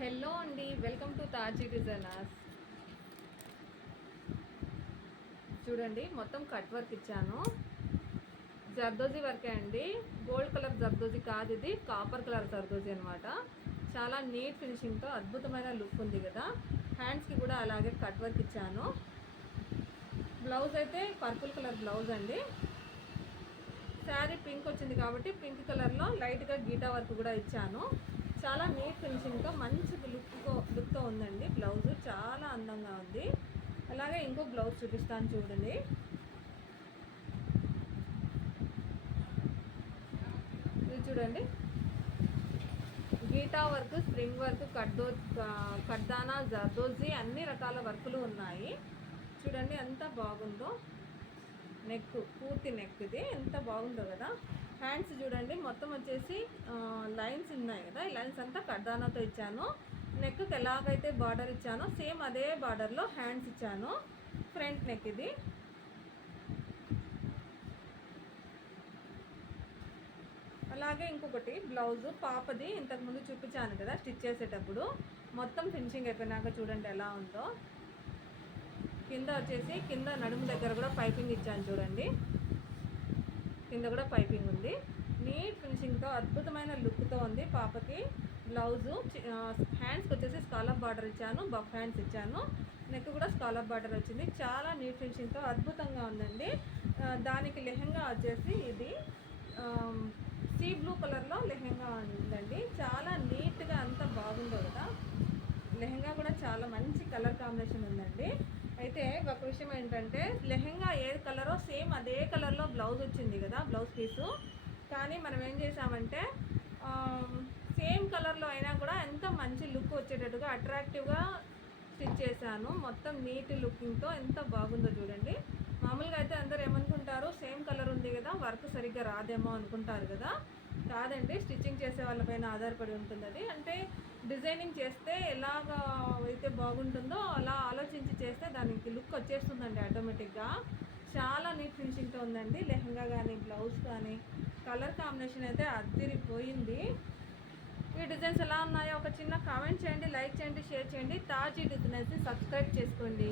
Hello అండి, welcome to తాజీ designers. చూడండి, మొత్తం కట్ వర్క్ ఇచ్చాను. జర్దోజీ వర్కే అండి. గోల్డ్ కలర్ జర్దోజీ కాదు, ఇది కాపర్ కలర్ జర్దోజీ అనమాట. చాలా నీట్ ఫినిషింగ్తో అద్భుతమైన లుక్ ఉంది కదా. హ్యాండ్స్కి కూడా అలాగే కట్ వర్క్ ఇచ్చాను. బ్లౌజ్ అయితే పర్పుల్ కలర్ బ్లౌజ్ అండి. శారీ పింక్ వచ్చింది కాబట్టి పింక్ కలర్లో లైట్గా గీటా వర్క్ కూడా ఇచ్చాను. చాలా నీట్ ఫినిషింగ్తో మంచి లుక్తో ఉందండి. బ్లౌజ్ చాలా అందంగా ఉంది. అలాగే ఇంకో బ్లౌజ్ చూపిస్తాను చూడండి. ఇది చూడండి, గీటా వర్క్, స్ప్రింగ్ వర్క్, కడ్దానా, జర్దోజీ అన్ని రకాల వర్కులు ఉన్నాయి. చూడండి ఎంత బాగుందో. నెక్, పూర్తి నెక్ ఇది ఎంత బాగుందో కదా. హ్యాండ్స్ చూడండి, మొత్తం వచ్చేసి లైన్స్ ఉన్నాయి కదా. ఈ లైన్స్ అంతా కడ్దానాతో ఇచ్చాను. నెక్కి ఎలాగైతే బార్డర్ ఇచ్చానో సేమ్ అదే బార్డర్లో హ్యాండ్స్ ఇచ్చాను. ఫ్రంట్ నెక్ ఇది. అలాగే ఇంకొకటి బ్లౌజ్ పాపది ఇంతకుముందు చూపించాను కదా స్టిచ్ చేసేటప్పుడు. మొత్తం ఫినిషింగ్ అయిపోయినాక చూడండి ఎలా ఉందో. కింద వచ్చేసి కింద నడుము దగ్గర కూడా పైపింగ్ ఇచ్చాను చూడండి. కింద కూడా పైపింగ్ ఉంది. నీట్ ఫినిషింగ్తో అద్భుతమైన లుక్తో ఉంది పాపకి. బ్లౌజు హ్యాండ్స్కి వచ్చేసి స్కాలప్ బార్డర్ ఇచ్చాను, బఫ్ హ్యాండ్స్ ఇచ్చాను. నెక్ కూడా స్కాలప్ బార్డర్ వచ్చింది. చాలా నీట్ ఫినిషింగ్తో అద్భుతంగా ఉందండి. దానికి లెహెంగా వచ్చేసి ఇది సీ బ్లూ కలర్లో లెహెంగా ఉందండి. చాలా నీట్గా అంత బాగుందో కదా. లెహెంగా కూడా చాలా మంచి కలర్ కాంబినేషన్ ఉందండి. అయితే ఒక విషయం ఏంటంటే, లెహెంగా ఏ కలరో సేమ్ అదే కలర్లో బ్లౌజ్ వచ్చింది కదా, బ్లౌజ్ పీసు. కానీ మనం ఏం చేసామంటే సేమ్ కలర్లో అయినా కూడా ఎంత మంచి లుక్ వచ్చేటట్టుగా అట్రాక్టివ్గా స్టిచ్ చేశాను. మొత్తం నీట్ లుకింగ్తో ఎంత బాగుందో చూడండి. మామూలుగా అయితే అందరు ఏమనుకుంటారు, సేమ్ కలర్ ఉంది కదా వర్క్ సరిగ్గా రాదేమో అనుకుంటారు కదా. కాదండి, స్టిచ్చింగ్ చేసే వాళ్ళపైన ఆధారపడి ఉంటుంది అది. అంటే డిజైనింగ్ చేస్తే ఎలాగా అయితే బాగుంటుందో అలా ఆలోచించి చేస్తే దానికి లుక్ వచ్చేస్తుందండి ఆటోమేటిక్గా. చాలా నీట్ ఫినిషింగ్తో ఉందండి. లెహంగా కానీ బ్లౌజ్ కానీ కలర్ కాంబినేషన్ అయితే అదిరిపోయింది. ఈ డిజైన్స్ ఎలా ఉన్నాయో ఒక చిన్న కామెంట్ చేయండి, లైక్ చేయండి, షేర్ చేయండి. తాజీ డిజైన్స్ని సబ్స్క్రైబ్ చేసుకోండి.